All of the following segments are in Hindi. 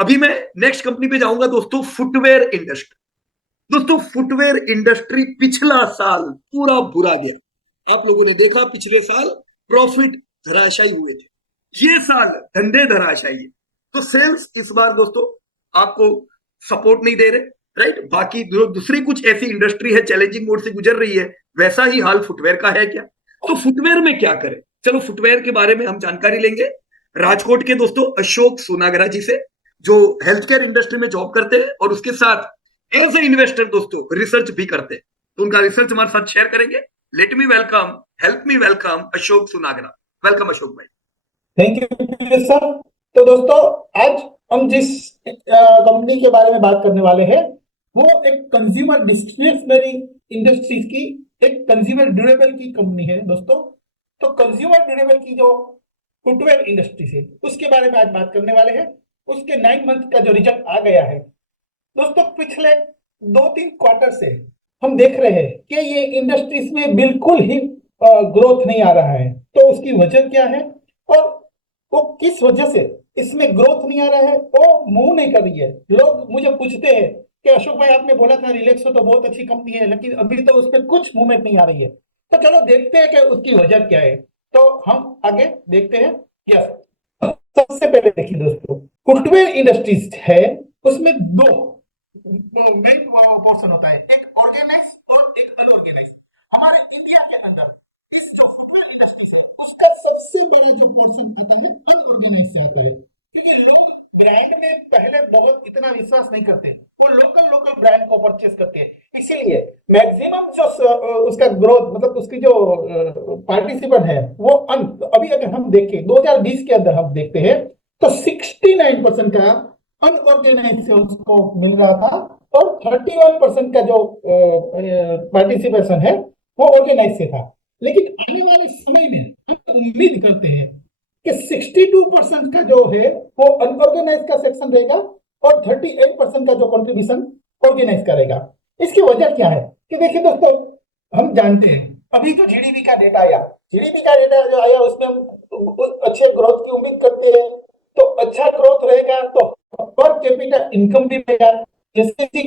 अभी मैं नेक्स्ट कंपनी पे जाऊंगा दोस्तों, फुटवेयर इंडस्ट्री। दोस्तों फुटवेयर इंडस्ट्री पिछला साल पूरा बुरा गया। आप लोगों ने देखा पिछले साल प्रॉफिट धराशायी हुए थे, ये साल धंधे धराशायी है। तो सेल्स इस बार दोस्तों आपको सपोर्ट नहीं दे रहे, राइट। बाकी दूसरी कुछ ऐसी इंडस्ट्री है चैलेंजिंग मोड से गुजर रही है, वैसा ही हाल फुटवेयर का है क्या? तो फुटवेयर में क्या करें, चलो फुटवेयर के बारे में हम जानकारी लेंगे राजकोट के दोस्तों अशोक सोनागरा जी से, जो हेल्थ केयर इंडस्ट्री में जॉब करते हैं और उसके साथ एज ए इन्वेस्टर दोस्तों रिसर्च भी करते हैं। तो उनका रिसर्च हमारे साथ शेयर करेंगे। Let me welcome, help me welcome Ashok Sunagara. Welcome Ashok भाई। Thank you sir. तो दोस्तों, आज हम जिस कंपनी के बारे में बात करने वाले हैं वो एक कंज्यूमर डिस्क्रिप्शनरी इंडस्ट्रीज की एक कंज्यूमर ड्यूरेबल की कंपनी है दोस्तों। तो कंज्यूमर ड्यूरेबल की जो फुटवेयर इंडस्ट्री है उसके बारे में आज बात करने वाले हैं। उसके 9 मंथ का जो रिजल्ट आ गया है दोस्तों, पिछले 2-3 क्वार्टर से हम देख रहे हैं कि ये इंडस्ट्रीज में बिल्कुल ही ग्रोथ नहीं आ रहा है। तो उसकी वजह क्या है और वो किस वजह से इसमें ग्रोथ नहीं आ रहा है, वो मूव नहीं कर रही है। लोग मुझे पूछते हैं कि अशोक भाई, आपने बोला था रिलैक्सो तो बहुत अच्छी कंपनी है, लेकिन अभी तो उस पर कुछ मूवमेंट नहीं आ रही है। तो चलो देखते हैं कि उसकी वजह क्या है। तो हम आगे देखते हैं। यस, सबसे पहले देखिए दोस्तों, फुटवेयर इंडस्ट्रीज है, उसमें दो मेन पोर्शन होता है, एक ऑर्गेनाइज और एक अनऑर्गेनाइज। हमारे इंडिया के अंदर इस जो फुटवेयर इंडस्ट्री है उसका सबसे बड़ा जो पोर्शन आता है अनऑर्गेनाइज से आता है, क्योंकि लोग ब्रांड में पहले बहुत इतना विश्वास नहीं करते, वो लोकल लोकल ब्रांड को परचेस करते हैं। इसीलिए मैक्सिमम जो उसका ग्रोथ, मतलब उसकी जो पार्टिसिपेंट है वो अभी अगर हम देखें 2020 के अंदर हम देखते हैं तो 69% का अनऑर्गेनाइज से उसको मिल रहा था और 31% का जो पार्टिसिपेशन है वो ऑर्गेनाइज से था। लेकिन आने वाले समय में हम उम्मीद करते हैं कि 62% का जो है वो अनऑर्गेनाइज का सेक्शन रहेगा और 38% का जो कंट्रीब्यूशन ऑर्गेनाइज करेगा। इसकी वजह क्या है कि देखिए दोस्तों, हम जानते हैं अभी जो जीडीपी का डेटा आया, जीडीपी का डेटा जो आया उसमें हम अच्छे ग्रोथ की उम्मीद करते हैं। तो अच्छा ग्रोथ रहेगा तो पर कैपिटा इनकम भी बढ़ेगा, जैसे कि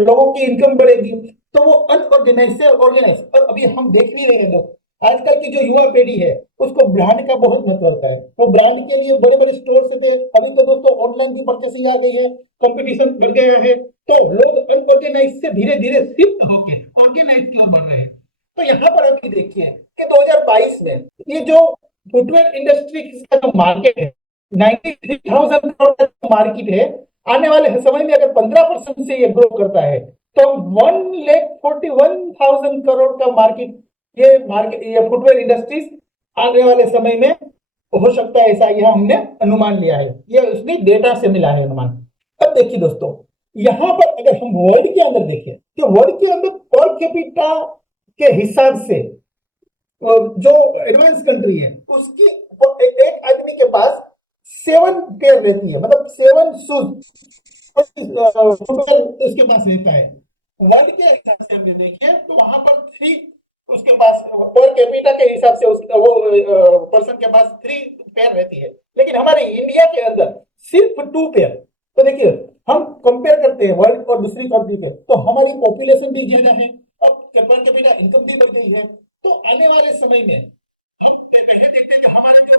लोगों की इनकम बढ़ेगी तो वो अनऑर्गेनाइज से ऑर्गेनाइज। और अभी हम देख भी रहे हैं लोग, आजकल की जो युवा पीढ़ी है उसको ब्रांड का बहुत महत्व होता है। वो ब्रांड के लिए बड़े बड़े स्टोर्स थे, अभी तो दोस्तों ऑनलाइन की परचेसिंग आ गई है, कंपटीशन बढ़ गया है। तो लोग अनऑर्गेनाइज से धीरे धीरे शिफ्ट होकर ऑर्गेनाइज की ओर बढ़ रहे हैं। तो यहाँ पर अभी देखिए कि 2022 में ये जो फुटवेयर इंडस्ट्री का जो मार्केट है, 93,000 करोड़ का मार्केट है। आने वाले समय में अगर 15% से ये ग्रो करता है तो 1,41,000 करोड़ का मार्केट ये फुटवेयर इंडस्ट्रीज आने वाले समय में हो सकता है, ऐसा यह हमने अनुमान लिया है, ये उसने डेटा से मिला है अनुमान। अब देखिए दोस्तों, यहाँ पर अगर हम वर्ल्ड के अंदर देखें तो वर्ल्ड के अंदर पर कैपिटा के हिसाब से जो एडवांस कंट्री है उसकी एक आदमी के पास 7 पेयर रहती है, मतलब 7 शूज उसके पास रहता है। वर्ल्ड के हिसाब से हमने देखे तो वहां पर 3 उसके पास पर कैपिटा के हिसाब से वो पर्सन के पास 3 पेयर रहती है। लेकिन हमारे इंडिया के अंदर सिर्फ 2 पेयर। तो देखिए, हम कंपेयर करते हैं वर्ल्ड और दूसरी कंट्री पे तो हमारी पॉपुलेशन भी ज्यादा है और पर कैपिटा इनकम भी बढ़ गई है। तो आने वाले समय में पहले देखते हैं कि हमारा जो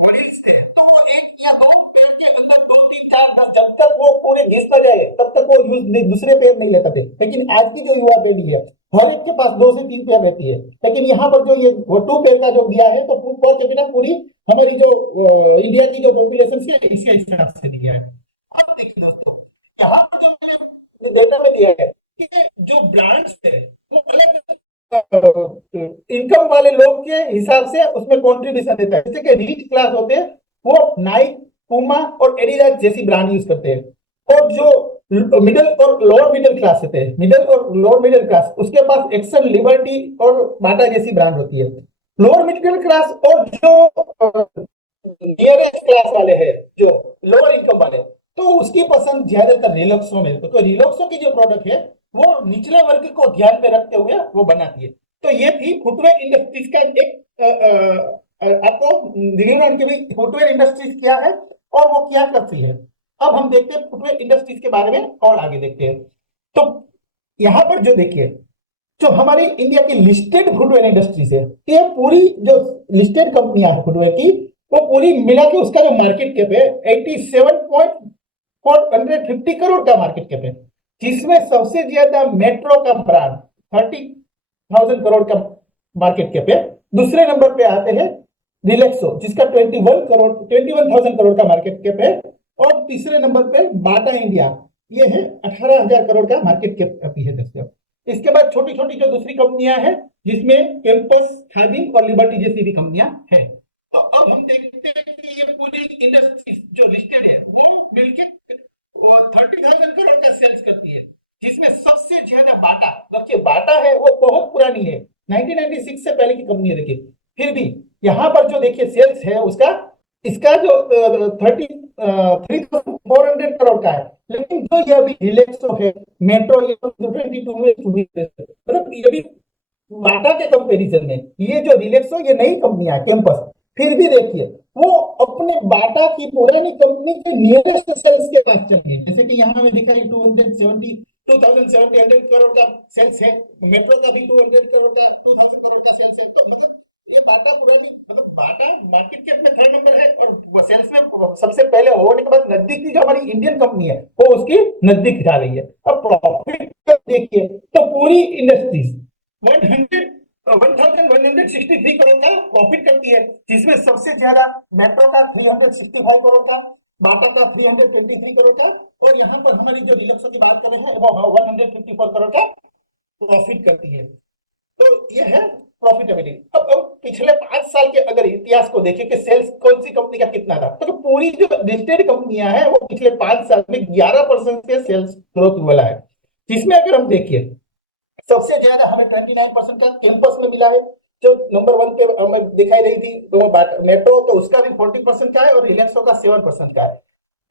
मॉडल्स थे तो वो 1 या 2 पेड़ के अंदर 2, 3, 4, 10, जब तक वो पूरे घिस न जाए तब तक वो यूज नहीं, दूसरे पेड़ नहीं लेते थे। लेकिन आज की जो युवा पीढ़ी है हर एक के पास 2 से 3 पेड़ रहती है। लेकिन यहाँ पर जो ये 2 पेड़ का जो दिया है तो पर कैपिटा पूरी हमारी जो इंडिया की जो पॉपुलेशन है इसके हिसाब से दिया है। अब देखिए दोस्तों, यहाँ पर जो मैंने डेटा में दिया है कि जो ब्रांड्स है वो अलग इनकम वाले लोग के हिसाब से उसमें कंट्रीब्यूशन देता है। जैसे कि रिच क्लास होते हैं वो नाइक, पूमा और एडिडास जैसी ब्रांड यूज करते हैं। और जो मिडिल और लोअर मिडिल क्लास होते हैं, मिडिल और लोअर मिडिल क्लास, उसके पास एक्शन, लिबर्टी और बाटा जैसी ब्रांड होती है। लोअर मिडिल क्लास और जो नियरेस्ट क्लास वाले हैं, जो लोअर इनकम वाले, तो उसकी पसंद ज्यादातर रिलैक्सो में। तो रिलैक्सो की जो प्रोडक्ट है वो निचले वर्ग को ध्यान में रखते हुए वो बनाती है। तो ये थी फुटवेयर इंडस्ट्रीज का एक आपको विवरण कि भाई फुटवेयर इंडस्ट्रीज क्या है और वो क्या करती है। अब हम देखते हैं फुटवेयर इंडस्ट्रीज के बारे में और आगे देखते हैं। तो यहाँ पर जो देखिए, जो हमारी इंडिया की लिस्टेड फुटवेयर इंडस्ट्रीज है, ये पूरी जो लिस्टेड कंपनियां हैं फुटवेयर की, वो पूरी मिला के उसका जो मार्केट कैप है 87.450 करोड़ का मार्केट कैप है, जिसमें सबसे ज्यादा मेट्रो का ब्रांड 30,000 करोड़ का मार्केट कैप है। दूसरे नंबर पे आते हैं रिलैक्सो, जिसका 21,000 करोड़ का मार्केट कैप है। और तीसरे नंबर पे बाटा इंडिया, ये है 18,000 करोड़ का मार्केट कैप है दोस्तों। इसके बाद छोटी छोटी जो दूसरी कंपनियां हैं, जिसमें कैंपस, खादिम और लिबर्टी जैसी भी कंपनियां हैं। तो अब हम देखते हैं कि ये पूरी इंडस्ट्रीज जो लिस्टेड है वो मिलकर 30,000 करोड़ का सेल्स करती है, जिसमें सबसे ज्यादा बाटा, देखिए बाटा है वो बहुत पुरानी है, 1996 से पहले की कंपनी है। देखिए फिर भी यहाँ पर जो देखिए सेल्स है उसका, इसका जो 3,400 करोड़ का है। लेकिन जो ये अभी रिलैक्सो है, मेट्रो, ये 22 में हुई है, मतलब ये भी बाटा के कंपैरिजन में ये जो रिलैक्सो, ये नई कंपनियां कैंपस, फिर भी देखिए वो अपने बाटा की पुरानी कंपनी के नियरेस्ट सेल्स के पास चल गए। जैसे कि यहाँ में दिखा है 2,700 करोड़ का सेल्स है, मेट्रो का भी 200 करोड़ का 2,000 करोड़ का सेल्स है। तो मतलब ये बाटा पुरानी, मतलब बाटा मार्केट कैप में थर्ड नंबर है और सेल्स में सबसे पहले होने के बाद नजदीक की जो हमारी इंडियन कंपनी है वो उसकी नजदीक जा रही है। अब प्रॉफिट देखिए तो पूरी इंडस्ट्रीज 1,163 करोड़ का प्रॉफिट करती है, जिसमें सबसे ज्यादा मेट्रो का 365 करोड़ का, बाटा का 323 करोड़ का, और यहाँ पर हमारी जो रिलैक्सो की बात कर रहे हैं वो 154 करोड़ का प्रॉफिट करती है। तो ये है प्रॉफिटेबिलिटी। अब पिछले 5 साल के अगर इतिहास को देखें कि सेल्स कौन सी कंपनी का कितना था, तो पूरी जो लिस्टेड कंपनियां हैं वो पिछले 5 साल में 11% के सेल्स ग्रोथ वाला है। जिसमें अगर हम देखिए सबसे ज्यादा हमें 29% का कैंपस में मिला है, जो नंबर 1 पे हमें दिखाई रही थी वो मेट्रो, तो उसका भी 40% का है और रिलैक्सो का 7% का है।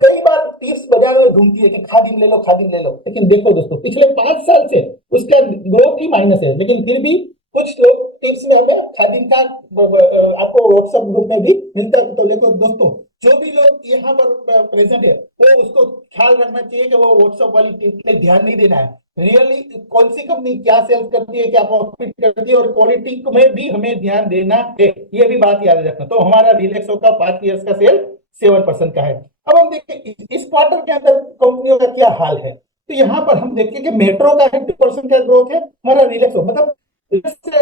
कई बार टिप्स बाजार में घूमती है कि खादिम ले लो, खादिम ले लो, लेकिन देखो दोस्तों पिछले 5 साल से उसका ग्रोथ ही माइनस है। लेकिन फिर भी कुछ लोग टिप्स में हमें खादिम का आपको व्हाट्सएप ग्रुप में भी मिलता है। तो देखो दोस्तों, जो भी लोग यहाँ पर प्रेजेंट है वो उसको ख्याल रखना चाहिए कि वो व्हाट्सएप वाली टिप पे ध्यान नहीं देना है। रियली कौन सी कंपनी क्या सेल्स करती है, क्या प्रॉफिट करती है, और क्वालिटी में भी हमें ध्यान देना है, ये भी बात याद रखना। तो हमारा रिलैक्सो का 5 ईयर्स का सेल 7% का है। अब हम देखते इस क्वार्टर के अंदर कंपनियों का क्या हाल है। तो यहाँ पर हम देखते कि मेट्रो का 50% का ग्रोथ है, हमारा रिलैक्सो, मतलब इससे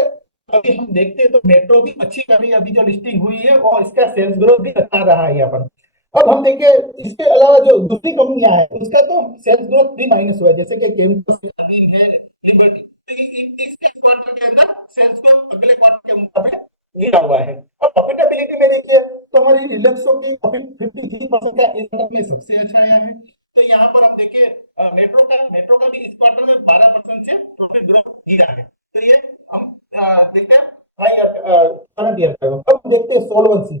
अभी हम देखते हैं तो मेट्रो भी अच्छी कर रही है, अभी जो लिस्टिंग हुई है और इसका सेल्स ग्रोथ भी अच्छा रहा है यहाँ पर। अब हम देखें इसके अलावा जो दूसरी कंपनियां हैं उसका तो सेल्स ग्रोथ भी माइनस हुआ है, जैसे कि कैंपस है, लिबर्टी। इसके क्वार्टर के अंदर सेल्स ग्रोथ अगले क्वार्टर के मुकाबले गिरा हुआ है। और प्रॉफिटेबिलिटी में देखिए तो हमारी रिलैक्सो की प्रॉफिट 53% का इस क्वार्टर में सबसे अच्छा आया है। तो यहाँ पर हम देखें मेट्रो का भी इस क्वार्टर में 12% से प्रॉफिट ग्रोथ गिरा है। तो ये हम देखते हैं करंट ईयर का। अब देखते हैं सोलवेंसी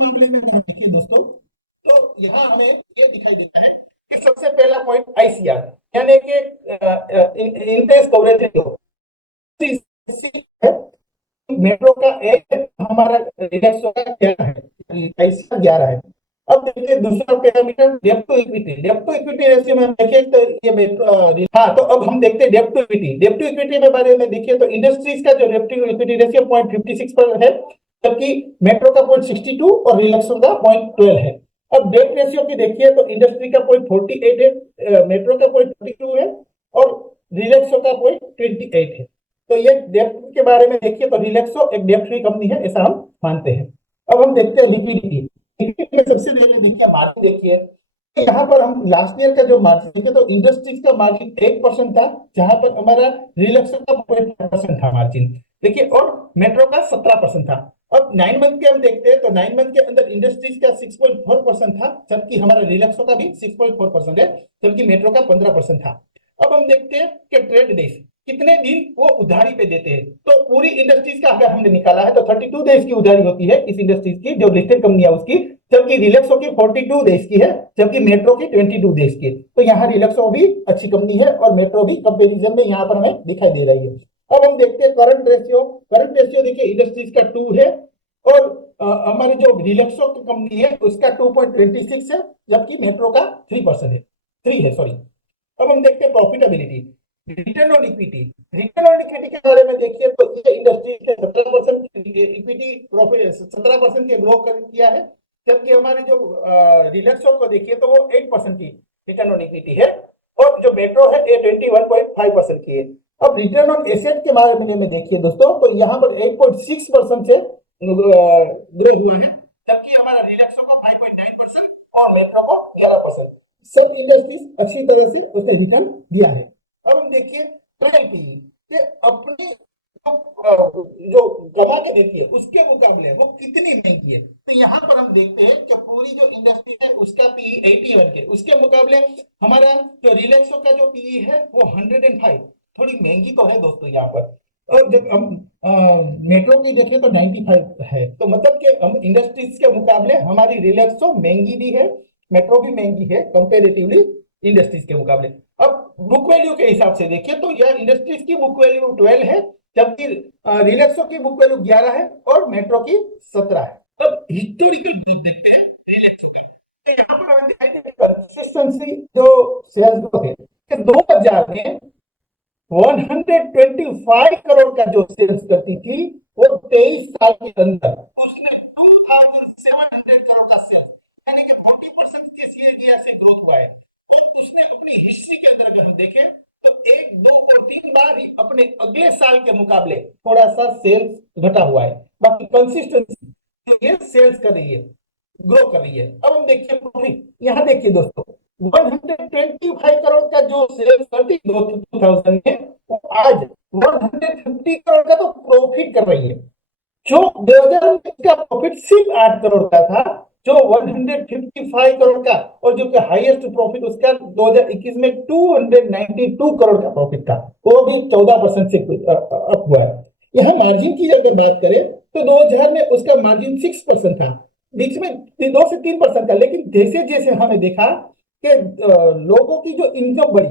मामले में हम देखिए दोस्तों, तो यहाँ हमें ये दिखाई देता है कि सबसे पहला पॉइंट आईसीआर, यानी कि इंटरेस्ट कवरेज रेशियो मेट्रो का एक, हमारा रिलैक्सो का 11 है, आईसीआर 11 है। अब देखिए दूसरा पैरामीटर डेब्ट टू इक्विटी, डेब्ट टू इक्विटी रेशियो में हम देखिए तो ये मेट्रो, हाँ, तो अब हम देखते हैं डेब्ट टू इक्विटी। डेब्ट टू इक्विटी के बारे में देखिए तो इंडस्ट्रीज का जो डेब्ट टू इक्विटी रेशियो 0.56 पर है, जबकि मेट्रो का 0.62 और रिलैक्सो का 0.12 है। अब डेट रेशियो की देखिए तो इंडस्ट्री का 0.48 है, मेट्रो का 0.32 है और रिलैक्सो का 0.28 है। तो ये डेब्ट के बारे में देखिए तो रिलैक्सो एक डेब्ट फ्री कंपनी है, ऐसा हम मानते हैं। अब हम देखते हैं लिक्विडिटी। लिक्विडिटी में सबसे पहले देखिए मार्जिन देखिए, यहाँ पर हम लास्ट ईयर का जो मार्जिन देखे तो इंडस्ट्रीज का मार्जिन 1% था, जहां पर हमारा रिलैक्सो का 0.5% था मार्जिन देखिए, और मेट्रो का 17% था। अब 9 मंथ के हम देखते हैं तो 9 मंथ के अंदर इंडस्ट्रीज का 6.4% था, जबकि हमारा रिलैक्सो का भी 6.4% है, जबकि मेट्रो का 15% था। अब हम देखते हैं कि ट्रेड डेज कितने दिन वो उधारी पे देते हैं। तो पूरी इंडस्ट्रीज का अगर हमने निकाला है तो 32 डेज की उधारी होती है इस इंडस्ट्रीज की, जो लिस्टेड कंपनी है उसकी, जबकि रिलैक्सो की 42 डेज की है, जबकि मेट्रो की 22 डेज की। तो यहाँ रिलैक्सो भी अच्छी कंपनी है और मेट्रो भी कंपेरिजन में यहाँ पर हमें दिखाई दे रही है। अब हम देखते हैं करंट रेशियो। करंट रेशियो देखिए इंडस्ट्रीज का 2 है और हमारी जो रिलैक्सो की कंपनी है उसका 2.26 है, जबकि मेट्रो का 3% है, 3 है सॉरी। अब हम देखते हैं profitability, return on equity. Return on equity के बारे में देखिए तो ये इंडस्ट्री के 17% इक्विटी प्रॉफिट 17% के ग्रो किया है, जबकि हमारे जो रिलैक्सो को देखिए तो वो 8% की रिटर्न ऑन इक्विटी है, और जो मेट्रो है ये 21.5% की है। अब रिटर्न ऑन एसेट के बारे में देखिए दोस्तों, तो यहाँ पर 8.6% से ग्रो हुआ है, जबकि हमारा रिलैक्सो को 5.9% और मेट्रो को 11%। सब इंडस्ट्रीज अच्छी तरह से उसने रिटर्न दिया है। अब हम देखिए ट्रेल पीई के अपने जो कमा के देती है उसके मुकाबले वो कितनी महंगी है। तो यहाँ पर हम देखते हैं कि पूरी जो इंडस्ट्री है उसका पीई 81 के, उसके मुकाबले हमारा जो रिलैक्सो का जो पीई है वो 105, थोड़ी महंगी तो है दोस्तों यहाँ पर। और जब हम मेट्रो की देखें तो 95 है, तो मतलब कि हम इंडस्ट्रीज के मुकाबले हमारी रिलैक्सो महंगी भी है, मेट्रो भी महंगी है कंपेरेटिवली इंडस्ट्रीज के मुकाबले। अब बुक वैल्यू के हिसाब से देखिए तो यह इंडस्ट्रीज की बुक वैल्यू 12 है, जबकि रिलैक्सो की बुक वैल्यू 11 है और मेट्रो की 17 है। अब हिस्टोरिकल ग्रोथ देखते हैं रिलैक्सो का, तो यहाँ पर हमें दिखाई दे कंसिस्टेंसी जो सेल्स ग्रोथ है कि 2000 में 125 करोड़ का जो सेल्स करती थी वो 23 साल के अंदर उसने 2700 करोड़ का सेल्स, यानी कि 40% के सीएजीआर से ग्रोथ हुआ है। तो उसने अपनी हिस्ट्री के अंदर अगर हम देखें तो 1, 2 और 3 बार ही अपने अगले साल के मुकाबले थोड़ा सा सेल्स घटा हुआ है, बाकी कंसिस्टेंसी ये सेल्स कर रही है, ग्रो कर रही है। अब हम देखिए प्रॉफिट, यहाँ देखिए दोस्तों 125 करोड़ का जो सेल्स करती 2000 में, वो आज 150 करोड़ का तो प्रॉफिट कर रही है। जो 2000 में इसका प्रॉफिट सिर्फ 8 करोड़ का था, जो 155 करोड़ का, और जो हाईएस्ट प्रॉफिट उसका 2021 में 292 करोड़ का प्रॉफिट था, वो भी 14% से अप हुआ है। यहाँ मार्जिन की अगर बात करें तो 2000 में उसका मार्जिन 6% था, बीच में 2 से 3% का, लेकिन जैसे जैसे हमें देखा कि लोगों की जो इनकम बढ़ी,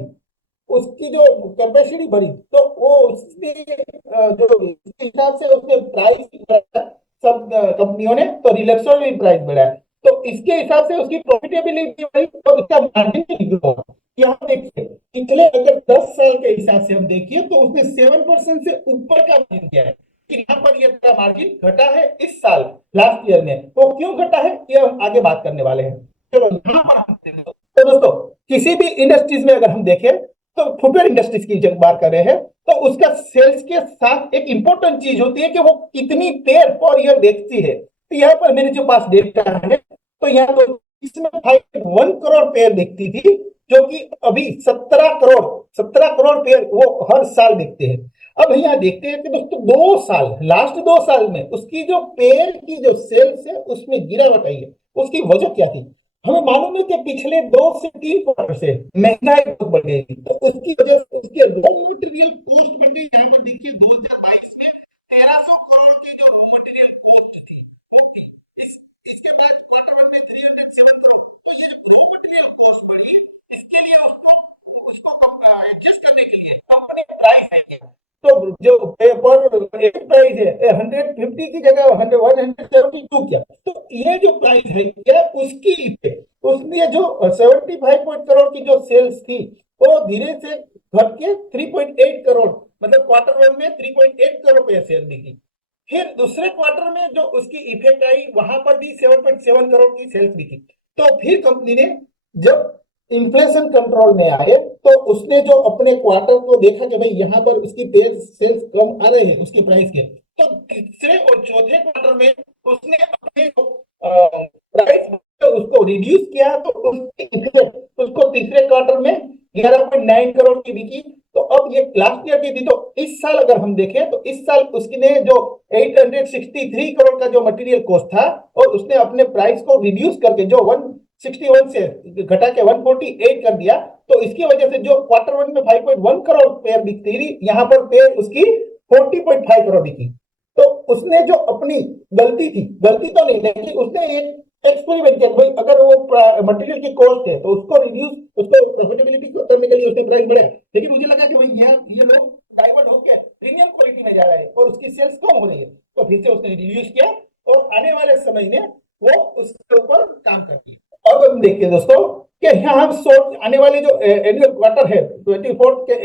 उसकी जो कैपेसिटी बढ़ी, तो वो उसके जो इसके हिसाब से उसके प्राइस बढ़ा सब कंपनियों ने, तो रिलैक्सो भी प्राइस बढ़ा है, तो इसके हिसाब से उसकी प्रॉफिटेबिलिटी बढ़ी और उसका मार्जिन भी ग्रो हुआ। यहाँ देखिए पिछले अगर 10 साल के हिसाब से हम देखिए तो उसने 7% से ऊपर का मार्जिन किया है, कि यहाँ पर यह मार्जिन घटा है इस साल लास्ट ईयर में। तो क्यों घटा है ये हम आगे बात करने वाले हैं। चलो यहाँ पर हम तो दोस्तों किसी भी इंडस्ट्रीज में अगर हम देखें तो फुटवेयर इंडस्ट्रीज की जब बात कर रहे हैं तो उसका सेल्स के साथ एक इंपॉर्टेंट चीज होती है कि वो कितनी पेयर पर ईयर बेचती है। तो यहाँ पर मेरे जो पास डेटा है तो यहाँ तो इसमें 1 करोड़ पेयर बिकती थी, जो कि अभी 17 करोड़ पेयर वो हर साल बिकते हैं। अब यहाँ देखते हैं कि दोस्तों 2 साल, लास्ट 2 साल में उसकी जो पेयर की जो सेल्स है उसमें गिरावट आई है। उसकी वजह क्या थी? हमें मालूम है कि पिछले 2 से 3 क्वार्टर से महंगाई बहुत बढ़ गई थी, तो उसकी वजह से उसके रॉ मटेरियल कॉस्ट बढ़ गई। यहाँ पर देखिए 2022 में 1300 करोड़ की जो रॉ मटेरियल कॉस्ट थी वो थी, इसके बाद क्वार्टर 1 में 307 करोड़। तो ये रॉ मटेरियल कॉस्ट बढ़ी, इसके लिए उसको एडजस्ट करने के लिए कंपनी प्राइस है, तो जो पेपर एक प्राइस है 150 की जगह 172 किया, तो ये जो प्राइस है क्या उसकी इफेक्ट, उसने जो 75 करोड़ की जो सेल्स थी वो धीरे से घट के 3.8 करोड़, मतलब क्वार्टर 1 में 3.8 करोड़ पे सेल दिखी। फिर दूसरे क्वार्टर में जो उसकी इफेक्ट आई वहां पर भी 7.7 करोड़ की सेल्स दिखी। तो फिर कंपनी ने जब इन्फ्लेशन कंट्रोल में आए तो उसने जो अपने क्वार्टर को देखा कि भाई यहाँ पर उसकी सेल्स कम आ रहे हैं उसके प्राइस के, तो तीसरे और चौथे क्वार्टर में उसने अपने प्राइस उसको रिड्यूस किया, तो उसको तीसरे क्वार्टर में 11.9 करोड़ की बिकी। तो अब ये लास्ट ईयर की थी, तो इस साल अगर हम देखें तो इस साल उसने जो 863 करोड़ का जो मटेरियल कॉस्ट था और उसने अपने प्राइस को रिड्यूस करके जो 161 से घटा के 148 कर दिया, तो इसकी वजह से जो क्वार्टर 1 में 5.1 करोड़ पेयर बिकती थी यहाँ पर पेयर उसकी 40.5 करोड़ बिकी। तो उसने जो अपनी गलती थी, गलती तो नहीं लेकिन उसने एक एक्सपेरिमेंट किया भाई अगर वो मटेरियल की कॉस्ट है तो उसको रिड्यूस, उसको प्रॉफिटेबिलिटी करने के लिए उसने प्राइस बढ़ाया, लेकिन मुझे लगा कि भाई ये लोग डाइवर्ट होकर प्रीमियम क्वालिटी में जा रहा है और उसकी सेल्स कम हो रही है, तो फिर से उसने रिड्यूस किया और आने वाले समय में वो उसके ऊपर काम करती है। अब हम देखिए दोस्तों कि यहाँ हम शॉर्ट आने वाले जो एनुअल क्वार्टर है 24 के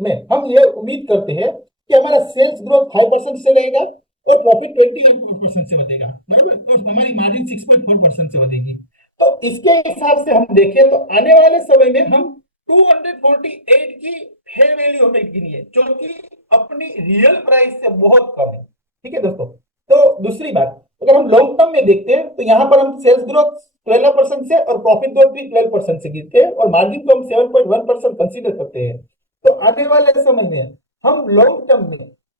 में हम ये उम्मीद करते हैं कि हमारा सेल्स ग्रोथ 5% से रहेगा और प्रॉफिट 28% से बढ़ेगा, बराबर, और हमारी मार्जिन 6.4% से बढ़ेगी। तो इसके हिसाब से हम देखें तो आने वाले समय में हम 248 की फेयर वैल्यू हमें गिनी है, जो कि अपनी रियल प्राइस से बहुत कम है। ठीक है दोस्तों। तो दूसरी बात, अगर हम लॉन्ग टर्म में देखते हैं तो यहाँ पर हम सेल्स ग्रोथ 12% से और प्रॉफिट ग्रोथ भी 12% से गिरते हैं और मार्जिन को हम 7.1% कंसीडर करते हैं। तो आने वाले समय में हम लॉन्ग टर्म में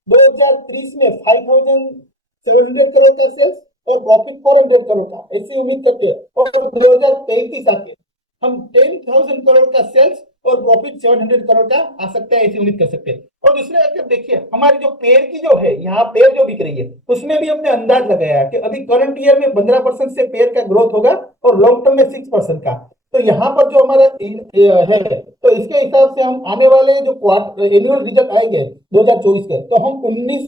2030 में 5,700 करोड़ का सेल्स और प्रॉफिट 400 करोड़ का ऐसी उम्मीद करते हैं, और 2033 आके हम 10,000 करोड़ का सेल्स और प्रॉफिट 700 करोड़ का आ सकता है ऐसी उम्मीद कर सकते हैं। और दूसरे अगर देखिए हमारी जो पेयर की जो है यहाँ पेयर जो बिक रही है उसमें भी हमने अंदाज लगाया है कि अभी करंट ईयर में 15% से पेयर का ग्रोथ होगा और लॉन्ग टर्म में 6% का। तो यहाँ पर जो हमारा है तो इसके हिसाब से हम आने वाले जो क्वार्टर एनुअल रिजल्ट आएंगे 2024 के, तो हम 19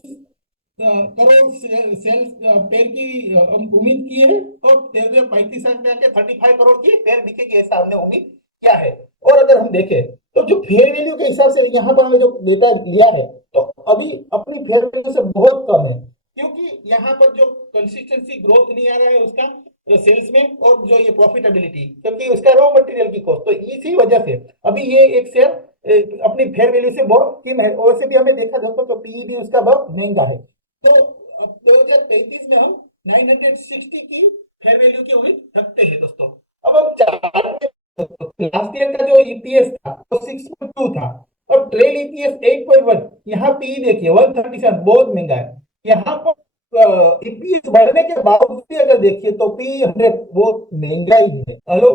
करोड़ सेल्स पेयर की हम उम्मीद किए हैं और 35 के 35 करोड़ की पेयर बिकेगी ऐसा हमने उम्मीद किया है। और अगर हम देखें तो जो फेयर वैल्यू के हिसाब से यहाँ पर हमने जो डेटा लिया है तो अभी अपनी फेयर वैल्यू से बहुत कम है, क्योंकि यहाँ पर जो कंसिस्टेंसी ग्रोथ नहीं आ रहा है उसका सेल्स में और जो ये प्रॉफिटेबिलिटी, क्योंकि उसका रॉ मटेरियल की कॉस्ट, तो इसी वजह से अभी ये एक शेयर अपनी फेयर वैल्यू से बहुत कम है। और वैसे भी हमें देखा दोस्तों तो पीई भी उसका बहुत महंगा है। तो अब 2033 में हम 960 की फेयर वैल्यू की उम्मीद रखते हैं दोस्तों। अब हम चार्ट लास्ट ईयर का जो ईपीएस था वो 6.2 था और ट्रेल ईपीएस 8.1, यहाँ पी देखिए 137 बहुत महंगा है। यहाँ पर ईपीएस बढ़ने के बावजूद भी अगर देखिए तो पी 100 बहुत महंगा ही है। हेलो,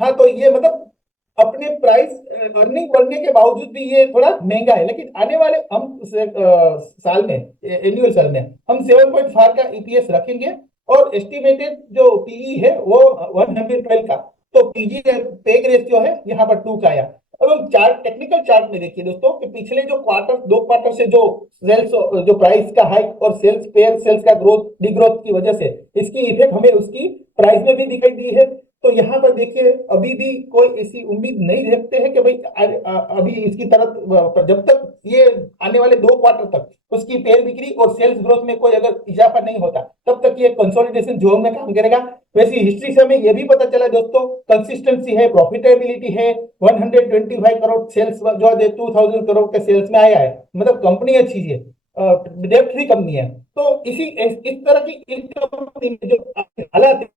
हाँ, तो ये मतलब अपने प्राइस अर्निंग बढ़ने के बावजूद भी ये थोड़ा महंगा है, लेकिन आने वाले हम साल में एनुअल साल में हम 7.5 का ईपीएस रखेंगे और एस्टिमेटेड जो पीई है वो 112 का, तो पीजी पेग रेशियो है यहाँ पर 2 का आया। अब हम चार्ट टेक्निकल चार्ट में देखिए दोस्तों कि पिछले जो क्वार्टर 2 क्वार्टर से जो सेल्स जो प्राइस का हाइक और सेल्स पेयर सेल्स का ग्रोथ डिग्रोथ की वजह से इसकी इफेक्ट हमें उसकी प्राइस में भी दिखाई दी है। तो यहाँ पर देखिए अभी भी कोई ऐसी उम्मीद नहीं रखते हैं कि भाई अभी इसकी तरफ जब तक ये आने वाले 2 क्वार्टर तक उसकी पेयर बिक्री और सेल्स ग्रोथ में कोई अगर इजाफा नहीं होता तब तक ये कंसोलिडेशन जोन में काम करेगा। वैसे हिस्ट्री से हमें ये भी पता चला दोस्तों कंसिस्टेंसी है, प्रॉफिटेबिलिटी है, 125 करोड़ सेल्स जो 2000 करोड़ के सेल्स में आया है, मतलब कंपनी अच्छी है, डेब्ट फ्री कंपनी है। तो इस तरह की इस कंपनी में जो हालात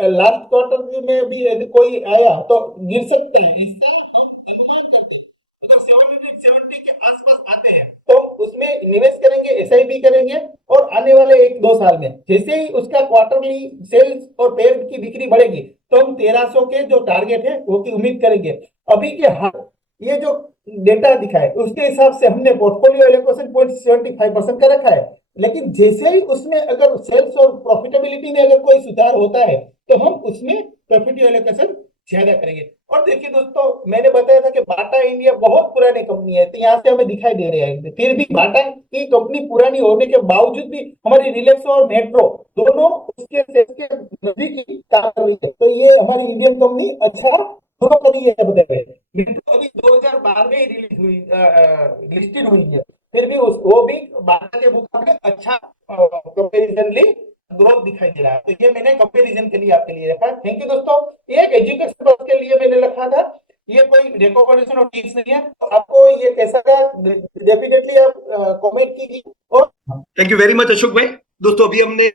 लास्ट क्वार्टर में भी यदि कोई आया तो गिर सकते हैं, इसका हम अनुमान करते हैं। अगर 770 के आसपास आते हैं तो उसमें निवेश करेंगे, एसआईपी करेंगे और आने वाले 1-2 साल में जैसे ही उसका क्वार्टरली सेल्स और पेयर की बिक्री बढ़ेगी तो हम 1300 के जो टारगेट है वो की उम्मीद करेंगे। अभी के हाल ये जो डेटा दिखा है उसके हिसाब से हमने पोर्टफोलियो एलोकेशन 0.75% का रखा है, लेकिन जैसे ही उसमें अगर सेल्स और प्रॉफिटेबिलिटी में अगर कोई सुधार होता है तो हम उसमें प्रॉफिट एलोकेशन ज्यादा करेंगे। और देखिए दोस्तों मैंने बताया था कि बाटा इंडिया बहुत पुरानी कंपनी है, तो यहाँ से हमें दिखाई दे रहा है, फिर भी बाटा की कंपनी पुरानी होने के बावजूद भी हमारी रिलायंस और मेट्रो दोनों उसके शेयर के नजदीक ही काम कर रही है। तो ये हमारी इंडियन कंपनी अच्छा दोनों करी है बताए। मेट्रो अभी 2012 में ही रिलीज हुई लिस्टेड हुई है, फिर भी वो भी बाटा के मुकाबले अच्छा कंपेरिजनली ग्रोथ दिखाई दे रहा है। तो ये मैंने कंपैरिजन के लिए आपके लिए रखा। थैंक यू दोस्तों। एक एजुकेशन पर्पस के लिए मैंने रखा था, ये कोई रिकमेंडेशन और टिप्स नहीं है। तो आपको ये कैसा लगा डेफिनेटली आप कमेंट कीजिए। और thank you very much Ashok भाई। दोस्तों अभी हमने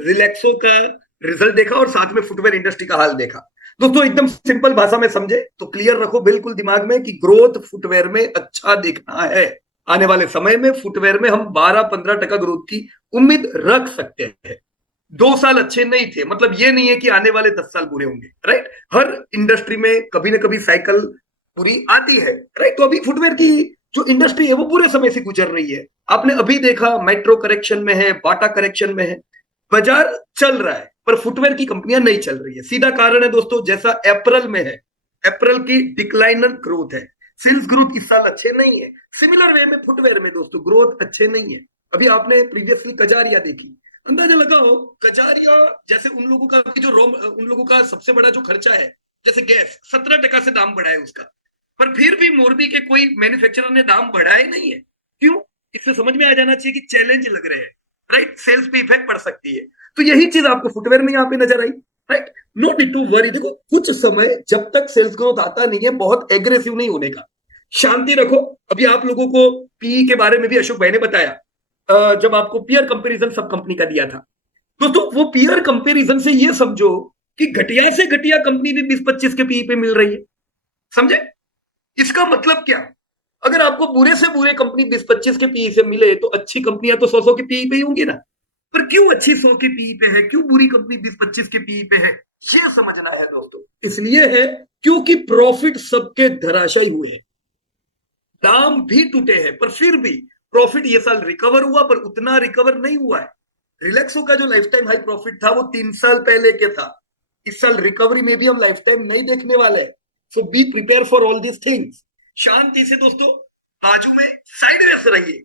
रिलैक्सो का रिजल्ट देखा और साथ में फुटवेयर इंडस्ट्री का हाल देखा। दोस्तों एकदम सिंपल भाषा में समझे तो क्लियर रखो बिल्कुल दिमाग में कि ग्रोथ फुटवेयर में अच्छा देखना है। आने वाले समय में फुटवेयर में हम 12-15% ग्रोथ की उम्मीद रख सकते हैं। 2 साल अच्छे नहीं थे मतलब ये नहीं है कि आने वाले 10 साल बुरे होंगे, राइट। हर इंडस्ट्री में कभी ना कभी साइकिल पूरी आती है, राइट। तो अभी फुटवेयर की जो इंडस्ट्री है वो बुरे समय से गुजर रही है। आपने अभी देखा मेट्रो करेक्शन में है, बाटा करेक्शन में है, बाजार चल रहा है पर फुटवेयर की कंपनियां नहीं चल रही है। सीधा कारण है दोस्तों जैसा अप्रैल में है, अप्रैल की डिक्लाइनर ग्रोथ है, सेल्स ग्रोथ इस साल अच्छे नहीं है। सिमिलर वे में फुटवेयर में दोस्तों ग्रोथ अच्छे नहीं है। अभी आपने प्रीवियसली कजारिया देखी, अंदाजा लगाओ कजारिया जैसे उन लोगों का जो उन लोगों का सबसे बड़ा जो खर्चा है, जैसे गैस 17% से दाम बढ़ा है उसका, पर फिर भी मोरबी के कोई मैन्युफैक्चरर ने दाम बढ़ाए नहीं है। क्यों? इससे समझ में आ जाना चाहिए कि चैलेंज लग रहे हैं, राइट, सेल्स पे इफेक्ट पड़ सकती है। तो यही चीज आपको फुटवेयर में यहाँ पे नजर आई, right. No need to worry. देखो कुछ समय जब तक सेल्स ग्रोथ आता नहीं है, बहुत एग्रेसिव नहीं होने का, शांति रखो। अभी आप लोगों को पीई के बारे में भी अशोक भाई ने बताया, जब आपको पीयर कंपैरिजन सब कंपनी का दिया था दोस्तों, वो पीयर कंपैरिजन से ये समझो कि घटिया से घटिया कंपनी भी 20-25 के पीई पे मिल रही है, समझे? इसका मतलब क्या? अगर आपको बुरे से बुरे कंपनी 20-25 के पीई से मिले तो अच्छी कंपनियां तो 100-100 के पीई पे ही होंगी ना। पर क्यों अच्छी 100 के पीई पे है, क्यों बुरी कंपनी 20-25 के पीई पे है, ये समझना है दोस्तों। इसलिए है क्योंकि प्रॉफिट सबके धराशायी हुए हैं, दाम भी टूटे हैं, पर फिर भी प्रॉफिट ये साल रिकवर हुआ, पर उतना रिकवर नहीं हुआ है। रिलैक्सो का जो लाइफ टाइम हाई प्रॉफिट था वो 3 साल पहले के था। इस साल रिकवरी में भी हम लाइफ टाइम नहीं देखने वाले। So be prepare for all these things. शांति से दोस्तों, बाजू में साइडवेज रहिए,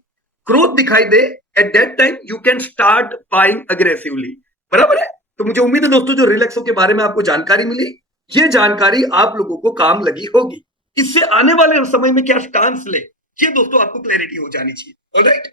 ग्रोथ दिखाई दे, at that time you can start buying aggressively. बराबर है? तो मुझे उम्मीद है दोस्तों, जो रिलैक्सो के बारे में आपको जानकारी मिली, ये जानकारी आप लोगों को काम लगी होगी। इससे आने वाले समय में क्या स्टांस ले, ये दोस्तों आपको क्लैरिटी हो जानी चाहिए। ऑलराइट।